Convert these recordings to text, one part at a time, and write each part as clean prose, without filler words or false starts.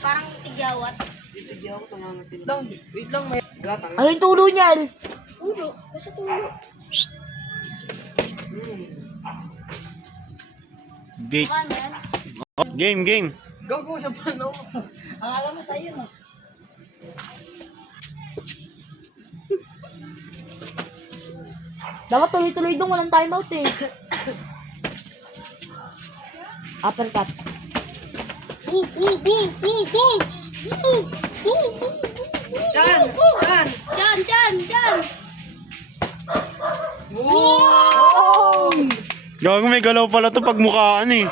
Parang tigyawat. Wait lang, may gatang. Ano yung tulo niyan? Ulo. Basta tulo. Gate. Saan yan? Game, game. Go, go, yung pano. Ang alam mo sa'yo, no? Dapat tuloy-tuloy doon, walang timeout eh. Uppercut. Boom, boom, boom, boom, boom. Boom, boom, boom. Chan! Chan! Diyan, diyan, diyan. Wow! Gago, may galaw pala to pag mukhaan eh.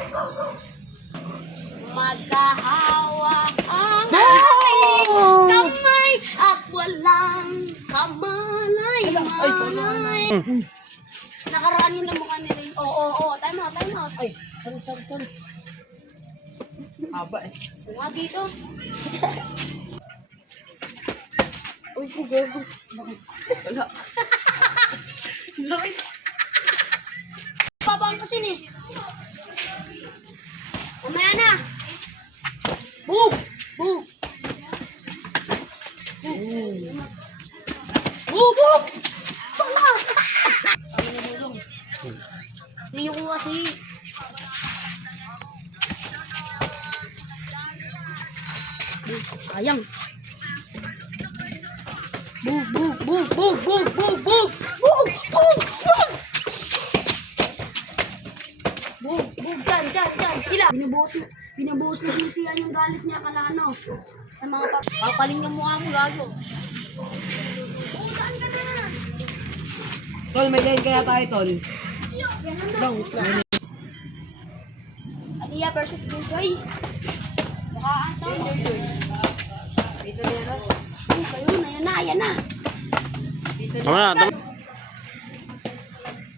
Magkahawak ang ating kamay at walang kamalay-malay. Nakaraan yun ang mukha ni Ray. Oo. Time out, time out. Ay, sorry. Haba eh. Nga dito. Uy, gago. Wala. Sakit. Babang kasi ni. Mamaya na. Boom! Boom! Boom! Boom! Wala! Hindi ko kasi. Ayang. Boom! Boom! Boom! Boom! Boom! Boom! Boom! Boom! Boom! Boom! Boom! Boom! Dyan! Hila! Binubuhos na sinisiyan yung galit niya kalano. Sa mga papaling yung mukha mo, gago. Oh, saan ka na? Tol, may line kaya tayo, tol. Lang, wait lang. Aliyah versus Joy. Bukaan to. Dito na yan, Oh, kayo na, yan na. Tama na, tama.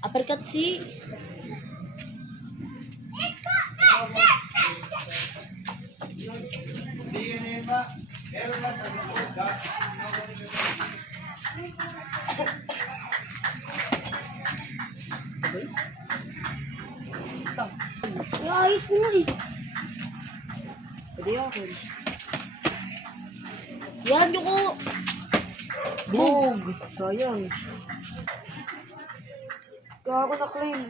Uppercut si... Ayos mo eh. Pwede ako. Yan yung ko. Boom! Sayang. Gago na claim.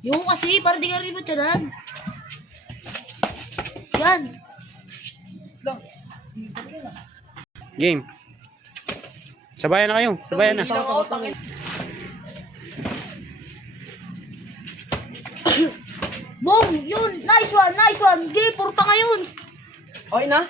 Yung kasi, para di ka rin matyanan. Yan. Lang. Game. Sabayan na kayo, sabayan na. Hindi lang ako tangin. Boom! Yun! Nice one! Game! Purta ka yun! Okay na?